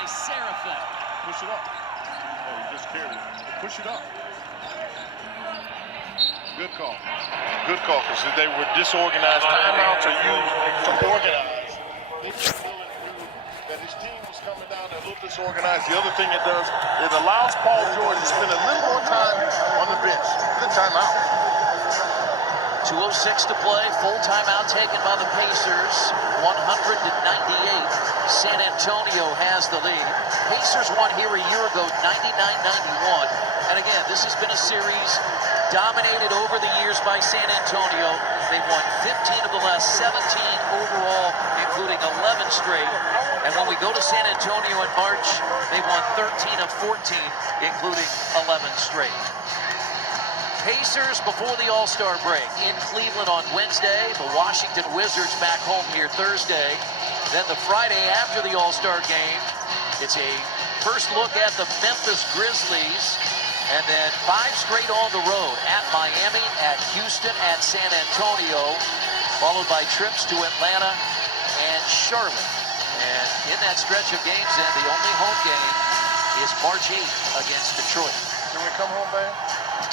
by Seraphin. Push it up. Oh, he just carried it. Push it up. Good call. Good call, because they were disorganized. Timeouts are used to organize. They just really knew that his team was coming down a little disorganized. The other thing it does, it allows Paul George to spend a little more time on the bench. Good timeout. 2:06 to play. Full timeout taken by the Pacers. 100-98. San Antonio has the lead. Pacers won here a year ago, 99-91. And again, this has been a series dominated over the years by San Antonio. They've won 15 of the last 17 overall, including 11 straight. And when we go to San Antonio in March, they've won 13 of 14, including 11 straight. Pacers before the All-Star break in Cleveland on Wednesday. The Washington Wizards back home here Thursday. Then the Friday after the All-Star game, it's a first look at the Memphis Grizzlies. And then 5 straight on the road at Miami, at Houston, at San Antonio, followed by trips to Atlanta and Charlotte. And in that stretch of games, then the only home game is March 8th against Detroit. Can we come home, man?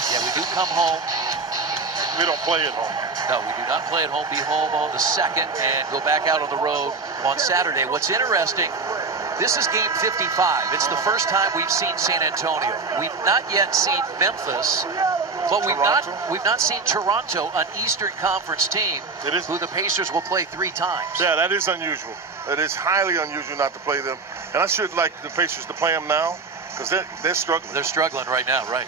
Yeah, we do come home. We don't play at home. No, we do not play at home. Be home on the 2nd and go back out on the road on Saturday. What's interesting, this is game 55. It's the first time we've seen San Antonio. We've not yet seen Memphis, but we've not seen Toronto, an Eastern Conference team, who the Pacers will play 3 times. Yeah, that is unusual. It is highly unusual not to play them. And I should like the Pacers to play them now, because they're struggling. They're struggling right now, right.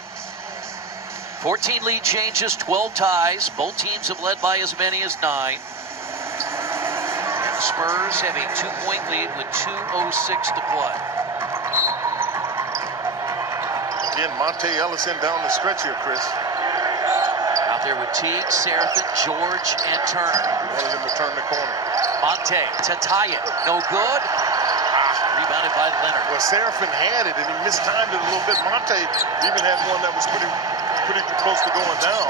14 lead changes, 12 ties. Both teams have led by as many as 9. And the Spurs have a 2-point lead with 2:06 to play. Again, Monte Ellison down the stretch here, Chris. Out there with Teague, Seraphin, George, and Turner. Wanted him to turn the corner. Monte to tie it. No good. Rebounded by Leonard. Well, Seraphin had it, and he mistimed it a little bit. Monte even had one that was pretty close to going down.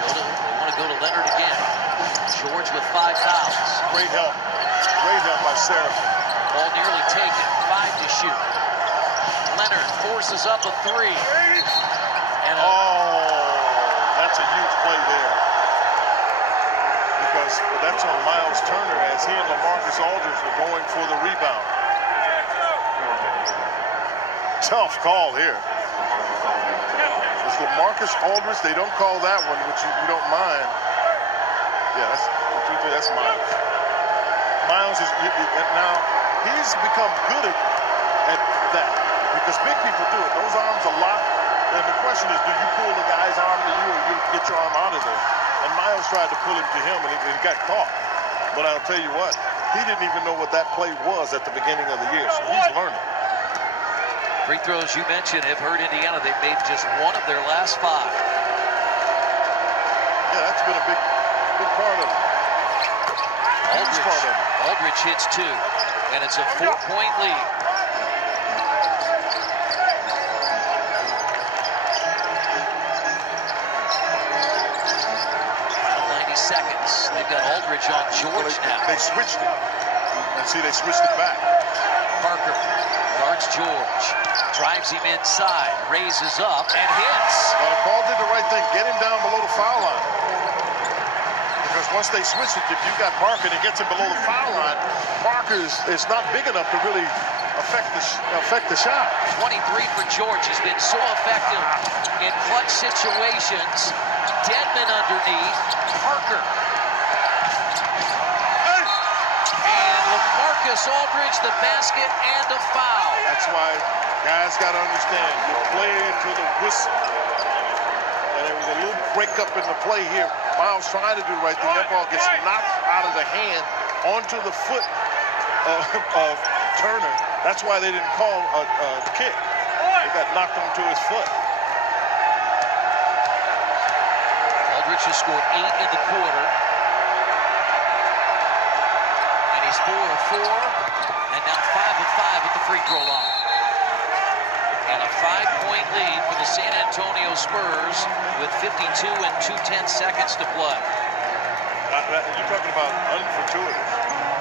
They want to go to Leonard again. George with 5 fouls. Great help. Great help by Seraphin. Ball nearly taken. 5 to shoot. Leonard forces up a 3. And that's a huge play there. Because that's on Miles Turner as he and LaMarcus Aldridge are going for the rebound. Tough call here. It's LaMarcus Aldridge. They don't call that one, which you don't mind. Yeah, that's Miles. Miles is now he's become good at that because big people do it. Those arms are locked, and the question is, do you pull the guy's arm to you, or you get your arm out of there? And Miles tried to pull him to him, and he got caught. But I'll tell you what, he didn't even know what that play was at the beginning of the year, so he's learning. free throws you mentioned have hurt Indiana. They've made just 1 of their last 5. Yeah, that's been a big part of it. Aldridge hits 2, and it's a 4-point lead. 90 seconds. They've got Aldridge on George now. They switched it. And see, they switched it back. Parker guards George, drives him inside, raises up, and hits. Paul did the right thing. Get him down below the foul line. Because once they switch it, if you got Parker and it gets him below the foul line, Parker is not big enough to really affect the shot. 23 for George. He's been so effective in clutch situations. Dedmon underneath. Parker. And LaMarcus Aldridge, the basket and a foul. That's why guys got to understand, you play into the whistle. And there was a little breakup in the play here. Miles trying to do the right thing. That ball gets knocked out of the hand onto the foot of Turner. That's why they didn't call a kick. It got knocked onto his foot. Aldridge has scored 8 in the quarter. And he's 4 of 4. And now 5 of 5 at the free throw line. And a 5-point lead for the San Antonio Spurs with 52 and 2/10 seconds to play. You're talking about unfortuitous.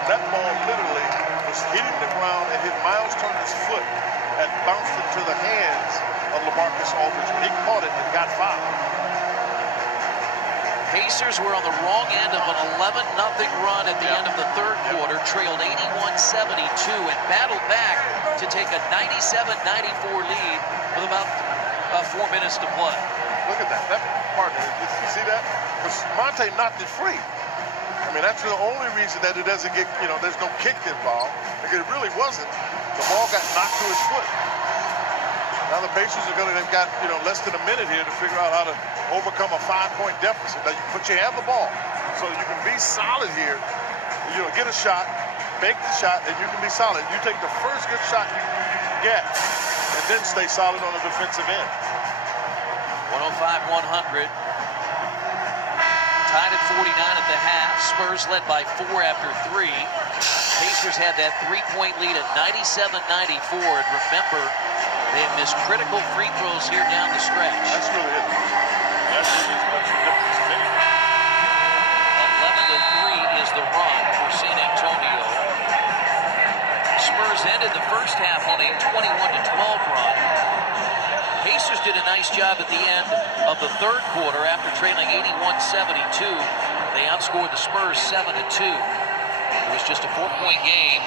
That ball literally was hitting the ground and hit Miles Turner's foot and bounced into the hands of LaMarcus Aldridge. He caught it and got fouled. Pacers were on the wrong end of an 11-0 run at the end of the third quarter, trailed 81-72, and battled back to take a 97-94 lead with about 4 minutes to play. Look at that. That partner, you see that? Because Monte knocked it free. I mean, that's the only reason that it doesn't get, there's no kick involved. Because it really wasn't. The ball got knocked to his foot. Now the Pacers they've got, less than a minute here to figure out how to overcome a 5-point deficit. But you have the ball. So you can be solid here. Get a shot, make the shot, and you can be solid. You take the first good shot you can get, and then stay solid on the defensive end. 105-100. Tied at 49 at the half. Spurs led by 4 after 3. Pacers had that 3-point lead at 97-94. And remember, they have missed critical free throws here down the stretch. That's really it. That's really what's the difference in anything. 11-3 is the run for San Antonio. Spurs ended the first half on a 21-12 run. Pacers did a nice job at the end of the third quarter after trailing 81-72. They outscored the Spurs 7-2. It was just a 4-point game.